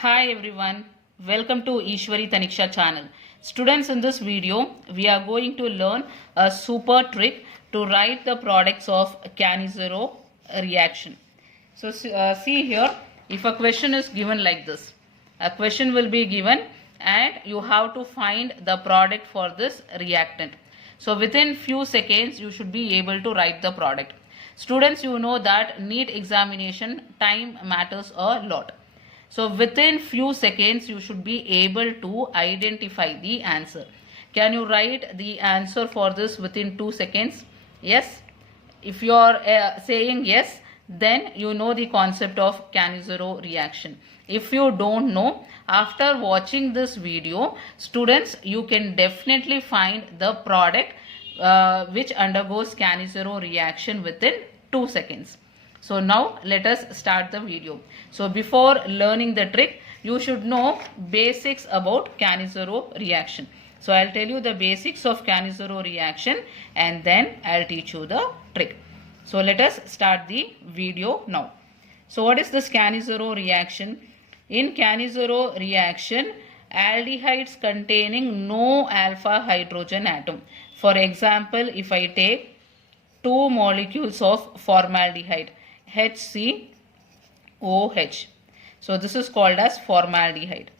Hi everyone, welcome to Eshwari Thaniksha channel. Students, in this video we are going to learn a super trick to write the products of CANNIZZARO reaction. So see here, if a question is given like this, a question will be given and you have to find the product for this reactant. So within few seconds you should be able to write the product. Students, you know that Neet examination time matters a lot. So within few seconds you should be able to identify the answer. Can you write the answer for this within 2 seconds? Yes. If you are saying yes, then you know the concept of CANNIZZARO reaction. If you don't know, after watching this video, students, you can definitely find the product which undergoes CANNIZZARO reaction within 2 seconds. So now let us start the video. So before learning the trick, you should know basics about CANNIZZARO reaction. So I'll tell you the basics of CANNIZZARO reaction and then I'll teach you the trick. So let us start the video now. So what is this CANNIZZARO reaction? In CANNIZZARO reaction, aldehydes containing no alpha hydrogen atom. For example, if I take 2 molecules of formaldehyde, HCOH. So this is called as formaldehyde.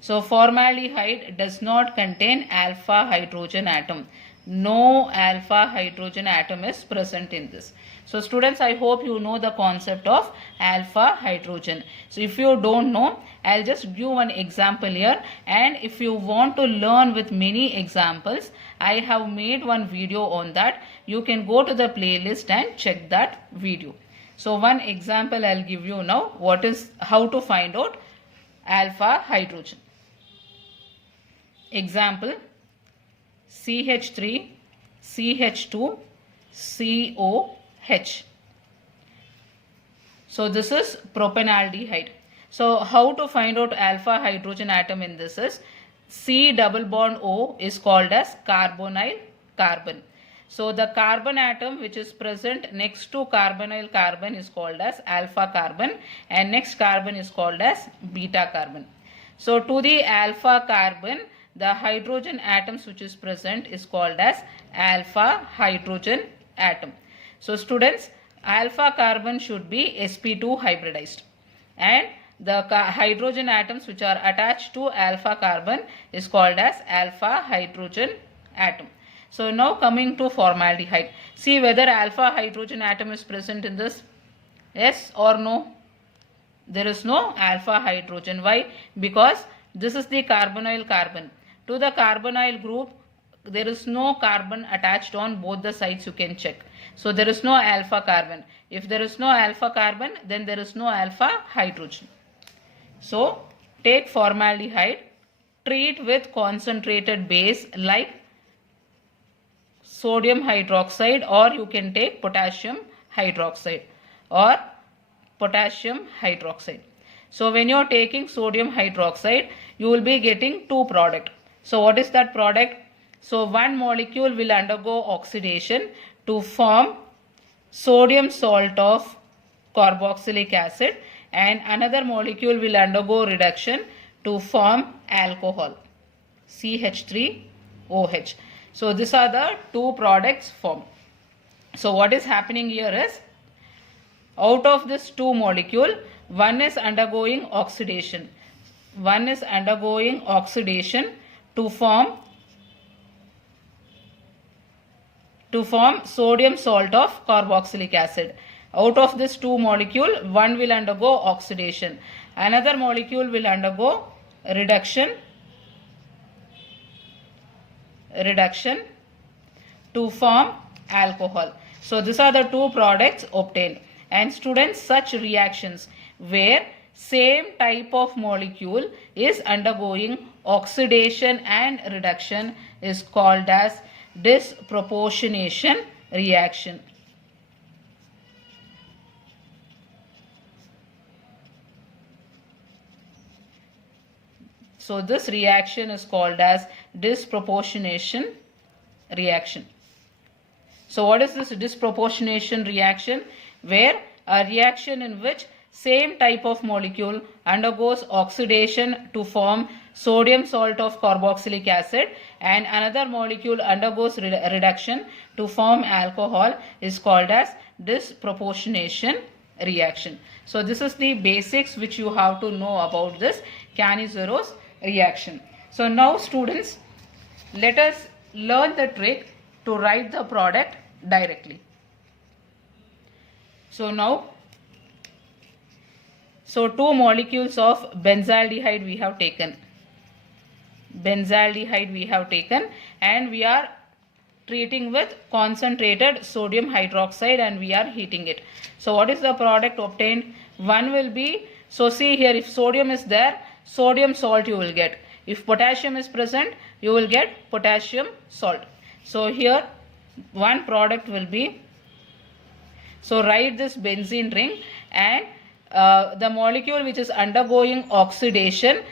So formaldehyde does not contain alpha hydrogen atom. No alpha hydrogen atom is present in this. So students, I hope you know the concept of alpha hydrogen. So if you don't know, I'll just give one example here, and if you want to learn with many examples, I have made one video on that. You can go to the playlist and check that video. So one example I'll give you now. How to find out alpha hydrogen. Example: CH3 CH2 COH. So this is propanaldehyde. So how to find out alpha hydrogen atom in this is C double bond O is called as carbonyl carbon. So the carbon atom which is present next to carbonyl carbon is called as alpha carbon, and next carbon is called as beta carbon. So to the alpha carbon, the hydrogen atoms which is present is called as alpha hydrogen atom. So students, alpha carbon should be sp2 hybridized, and the hydrogen atoms which are attached to alpha carbon is called as alpha hydrogen atom. So now coming to formaldehyde. See whether alpha hydrogen atom is present in this. Yes or no? There is no alpha hydrogen. Why? Because this is the carbonyl carbon. To the carbonyl group, there is no carbon attached on both the sides, you can check. So there is no alpha carbon. If there is no alpha carbon, then there is no alpha hydrogen. So take formaldehyde, treat with concentrated base like sodium hydroxide, or you can take potassium hydroxide or potassium hydroxide. So when you are taking sodium hydroxide, you will be getting two products. So what is that product? So one molecule will undergo oxidation to form sodium salt of carboxylic acid, and another molecule will undergo reduction to form alcohol, CH3OH. So these are the two products formed. So what is happening here is, out of this two molecule, one is undergoing oxidation. One is undergoing oxidation to form sodium salt of carboxylic acid. Out of this two molecule, one will undergo oxidation. Another molecule will undergo reduction to form alcohol. So these are the two products obtained. And students, such reactions where same type of molecule is undergoing oxidation and reduction is called as disproportionation reaction. So this reaction is called as disproportionation reaction. So what is this disproportionation reaction? Where a reaction in which same type of molecule undergoes oxidation to form sodium salt of carboxylic acid, and another molecule undergoes reduction to form alcohol, is called as disproportionation reaction. So this is the basics which you have to know about this CANNIZZARO's reaction. So now students, let us learn the trick to write the product directly. So now, two molecules of benzaldehyde we have taken. And we are treating with concentrated sodium hydroxide and we are heating it. So what is the product obtained? One will be, so see here, if sodium is there, sodium salt you will get. If potassium is present, you will get potassium salt. So here one product will be, so write this benzene ring, and the molecule which is undergoing oxidation,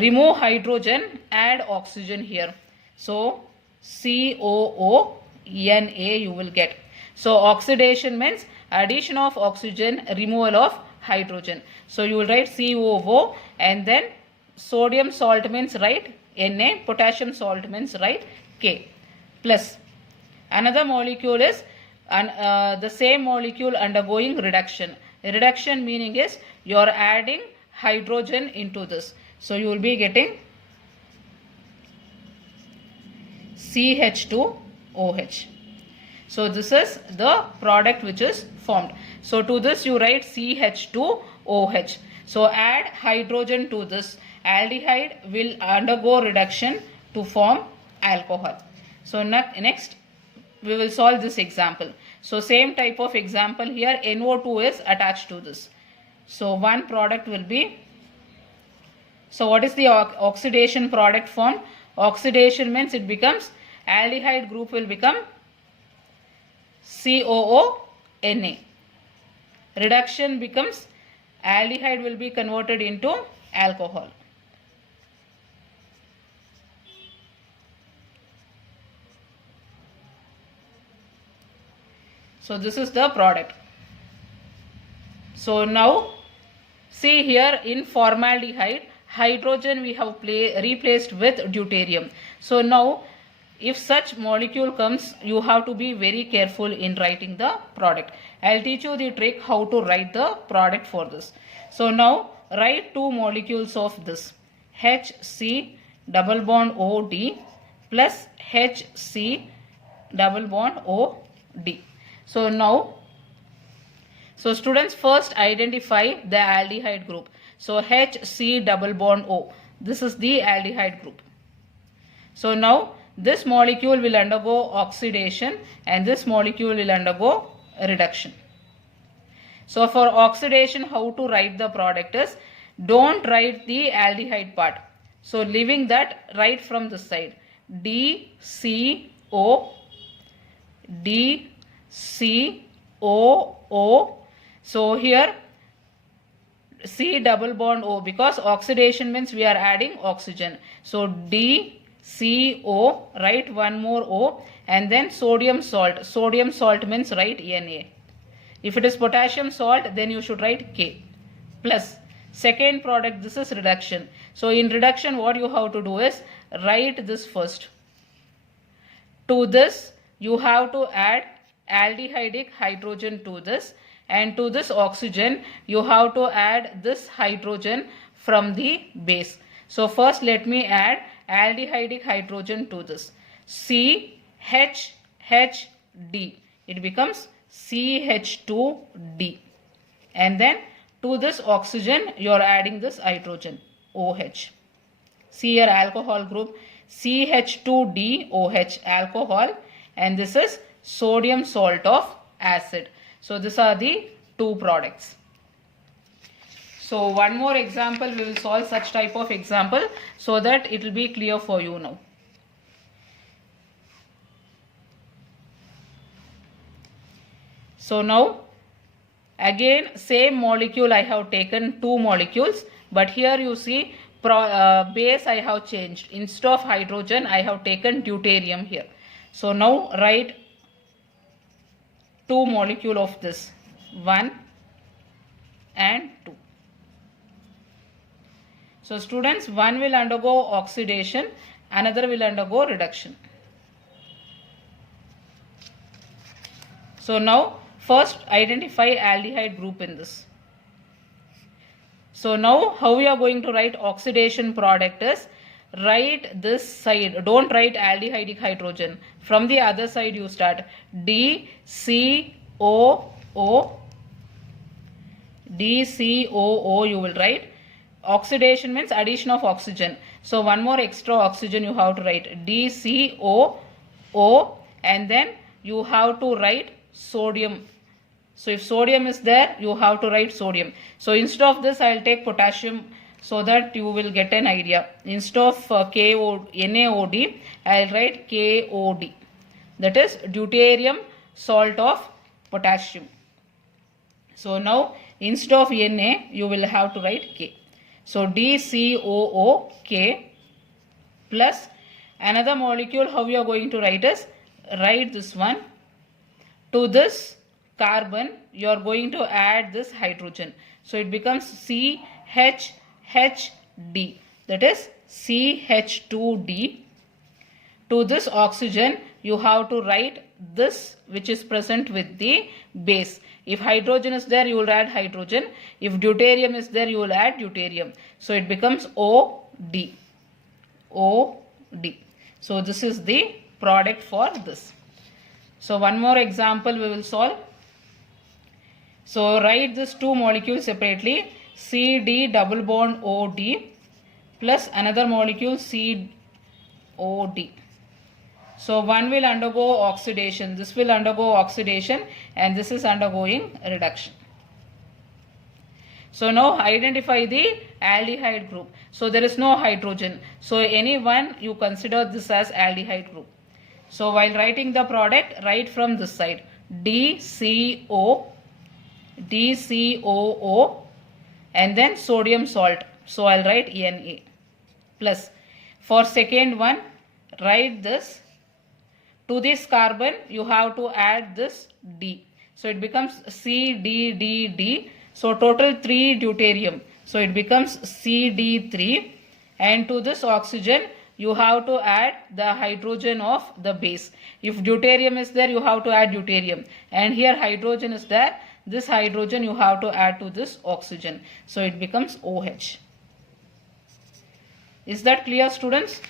remove hydrogen, add oxygen here. So COONA you will get. So oxidation means addition of oxygen, removal of hydrogen. So you will write COO, and then sodium salt means write Na, potassium salt means write K, plus another molecule is the same molecule undergoing reduction. Reduction meaning is you are adding hydrogen into this. So you will be getting CH2OH. So this is the product which is formed. So to this you write CH2OH. So add hydrogen to this. Aldehyde will undergo reduction to form alcohol. So next we will solve this example. So same type of example here, NO2 is attached to this. So one product will be, so what is the oxidation product formed? Oxidation means it becomes, aldehyde group will become COONA. Reduction becomes, aldehyde will be converted into alcohol. So this is the product. So now see here, in formaldehyde, hydrogen we have replaced with deuterium. So now if such molecule comes, you have to be very careful in writing the product. I'll teach you the trick how to write the product for this. So now write two molecules of this, HC double bond OD plus HC double bond OD. So now, so students, first identify the aldehyde group. So HC double bond O, this is the aldehyde group. So now this molecule will undergo oxidation and this molecule will undergo reduction. So for oxidation, how to write the product is, don't write the aldehyde part. So leaving that, write from this side, DCO, DCOO. So here C double bond O, because oxidation means we are adding oxygen. So DCO, write one more O, and then sodium salt. Sodium salt means write Na. If it is potassium salt, then you should write K. Plus second product, this is reduction. So in reduction, what you have to do is write this first. To this you have to add aldehydic hydrogen to this, and to this oxygen you have to add this hydrogen from the base. So first let me add aldehydic hydrogen to this, CHHD, it becomes CH2D, and then to this oxygen you are adding this hydrogen, OH. See here, alcohol group, CH2DOH, alcohol, and this is sodium salt of acid. So these are the two products. So one more example, we will solve such type of example so that it will be clear for you now. So now again same molecule I have taken, two molecules, but here you see base I have changed. Instead of hydrogen I have taken deuterium here. So now write two molecule of this, one and 2. So students, one will undergo oxidation, another will undergo reduction. So now first identify aldehyde group in this. So now how we are going to write oxidation product is, write this side, don't write aldehydic hydrogen. From the other side you start DCOO, DCOO you will write. Oxidation means addition of oxygen. So one more extra oxygen you have to write DCOO, and then you have to write sodium. So if sodium is there, you have to write sodium. So instead of this, I will take potassium so that you will get an idea. Instead of NaOD, I will write KOD. That is deuterium salt of potassium. So now instead of Na, you will have to write K. So DCOOK plus another molecule. How you are going to write is, write this one. To this carbon you are going to add this hydrogen. So it becomes CHHD. That is CH2D. To this oxygen you have to write this which is present with the base. If hydrogen is there, you will add hydrogen. If deuterium is there, you will add deuterium. So it becomes OD. OD. So this is the product for this. So one more example we will solve. So write these two molecules separately. CD double bond OD plus another molecule COD. So one will undergo oxidation, this will undergo oxidation, and this is undergoing reduction. So now identify the aldehyde group. So there is no hydrogen. So any one you consider this as aldehyde group. So while writing the product, write from this side DCO, DCOO, and then sodium salt. So I'll write Na plus. For second one, write this. To this carbon you have to add this D. So it becomes CDDD. So total 3 deuterium. So it becomes CD3. And to this oxygen you have to add the hydrogen of the base. If deuterium is there, you have to add deuterium. And here hydrogen is there. This hydrogen you have to add to this oxygen. So it becomes OH. Is that clear, students?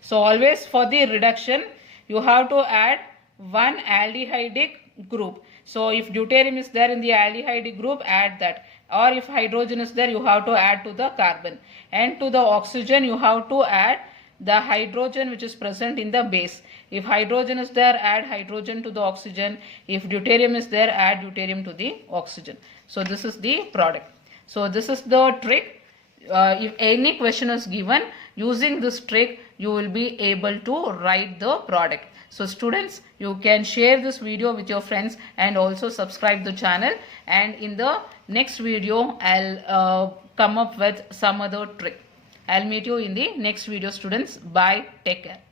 So always for the reduction, you have to add one aldehydic group. So if deuterium is there in the aldehydic group, add that. Or if hydrogen is there, you have to add to the carbon. And to the oxygen, you have to add the hydrogen which is present in the base. If hydrogen is there, add hydrogen to the oxygen. If deuterium is there, add deuterium to the oxygen. So this is the product. So this is the trick. If any question is given, using this trick, you will be able to write the product. So students, you can share this video with your friends and also subscribe the channel. And in the next video, I'll come up with some other trick. I'll meet you in the next video, students. Bye. Take care.